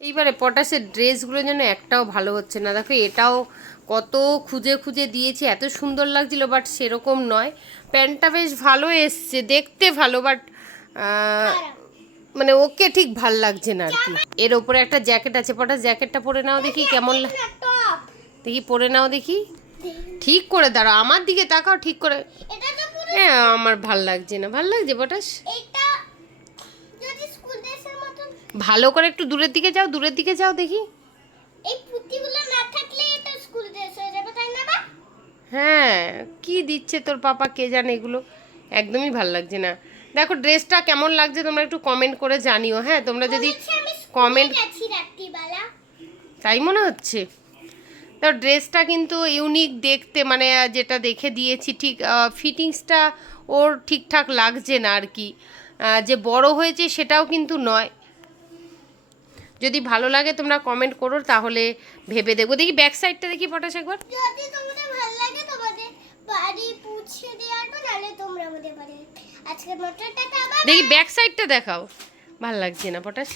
এইবারে পটাশের ড্রেসগুলো যেন একটাও ভালো হচ্ছে না। দেখো এটাও কত খুঁজে খুঁজে দিয়েছি এত সুন্দর লাগছিল বাট সেরকম নয়। প্যান্টটা বেশ ভালো এসছে দেখতে ভালো বাট মানে ওকে ঠিক ভালো লাগছে না আর কি এর ওপরে একটা জ্যাকেট আছে পটাশ জ্যাকেটটা পরে নাও দেখি কেমন দেখি পরে নাও দেখি। ঠিক করে দাঁড়াও আমার দিকে তাকাও ঠিক করে হ্যাঁ আমার ভালো লাগছে না ভালো লাগছে পটাশ এটা যদি স্কুল ড্রেসের মতো ভালো করে একটু দূরের দিকে যাও দূরের দিকে যাও দেখি। এই পুঁতিগুলো না থাকলে এটা স্কুল ড্রেস হয়ে যাবে তাই না বা হ্যাঁ কি দিচ্ছে তোর পাপা কে জানে এগুলো? একদমই ভালো লাগছে না। দেখো ড্রেসটা কেমন লাগছে তোমরা একটু কমেন্ট করে জানিও হ্যাঁ? তোমরা যদি কমেন্ট তাই মনে হচ্ছে? তো ড্রেসটা কিন্তু ইউনিক দেখতে মানে যেটা দেখে দিয়েছি ঠিক ফিটিংসটা ওর ঠিকঠাক লাগছে না আর কি। যে বড় হয়েছে সেটাও কিন্তু নয়। যদি ভালো লাগে তোমরা কমেন্ট করো তাহলে ভেবে দেখব। দেখি ব্যাক সাইডটা দেখি পটাশ একবার। যদি তোমাদের ভালো লাগে তোমাদের বাড়ি পুছে দেওয়াটা তাহলে তোমরা আমাদের বাড়ি দেখি ব্যাক সাইডটা দেখাও। ভালো লাগছে না পটাশ